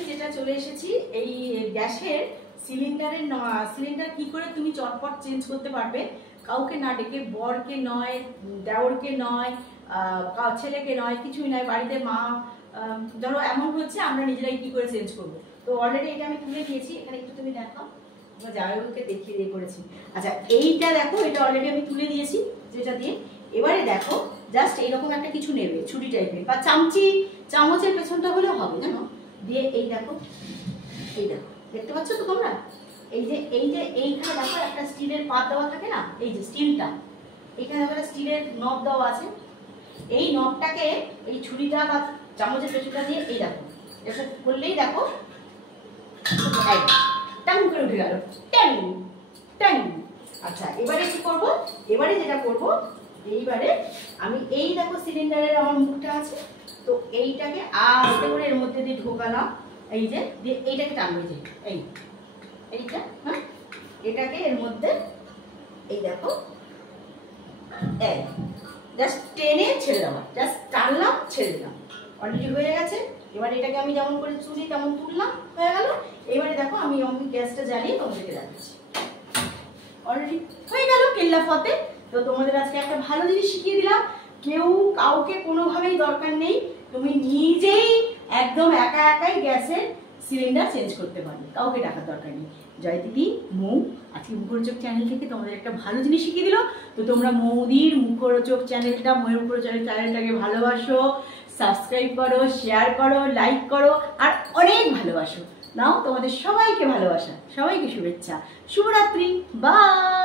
আজকে যেটা চলে এসেছি এই গ্যাসের সিলিন্ডার কি করে তুমি চটপট চেঞ্জ করতে পারবে, কাউকে না ডেকে, বরকে নয়, দেওরকে নয়, ছেলেকে নয়, কিছুই নয়, বাড়িতে মা ধরো এমন হচ্ছে আমরা নিজেরাই কি করে চেঞ্জ করবো। তো অলরেডি এটা আমি তুলে দিয়েছি, এখানে একটু তুমি দেখো, জামাইবাবুকে দেখিয়ে দিয়ে করেছি। আচ্ছা এইটা দেখো, এটা অলরেডি আমি তুলে দিয়েছি যেটা দিয়ে। এবারে দেখো জাস্ট এইরকম একটা কিছু নেবে, ছুরি টাইপের বা চামচের পেছনটা হলেও হবে, জানো, দিয়ে এই দেখো, দেখতে পাচ্ছ তো তোমরা, এই যে এইখানে দেখো একটা স্টিলের পাত দেওয়া থাকে না, এই যে স্টিলটা, এখানে একটা স্টিলের নব দেওয়া আছে। এই নবটাকে এই ছুরিটা বা চামচের পেছনটা দিয়ে এই দেখো, এটা করলেই দেখো টাং করে উঠে গেল, ট্যাং ট্যাং। আচ্ছা এবারে কি করব, এবারে যেটা করব, এইবারে আমি এই দেখো সিলিন্ডারের আমার মুখটা আছে, তো এইটাকে আস্তে করে এর মধ্যে দিয়ে ঢোকালাম, এই যে দিয়ে এইটাকে টানবে, যে এইটা, হ্যাঁ, এটাকে এর মধ্যে এই দেখো এই জাস্ট টেনে ছেড়ে দেওয়া, জাস্ট টানলাম ছেড়ে দিলাম, অলরেডি হয়ে গেছে। এবার এটাকে আমি যেমন করে চুলি তেমন তুললাম, হয়ে গেল। এবারে দেখো আমি গ্যাসটা জ্বালিয়ে তোমাদেরকে দেখাচ্ছি, অলরেডি হয়ে গেল কেল্লা ফতে। তো তোমাদের আজকে একটা ভালো জিনিস শিখিয়ে দিলাম, কেউ কাউকে কোনোভাবেই দরকার নেই, তুমি নিজেই একদম একা একাই গ্যাসের সিলিন্ডার চেঞ্জ করতে পারবে, কাউকে ডাকার দরকার নেই। জয়দিদি মৌ আজকে মুখরোচক চ্যানেল থেকে তোমাদের একটা ভালো জিনিস শিখিয়ে দিল। তো তোমরা মৌদির মুখরোচক চ্যানেলটা, ময়ূর মুখরোচক চ্যানেলটাকে ভালোবাসো, সাবস্ক্রাইব করো, শেয়ার করো, লাইক করো, আর অনেক ভালোবাসো। নাও তোমাদের সবাইকে ভালোবাসা, সবাইকে শুভেচ্ছা, শুভরাত্রি, বাই।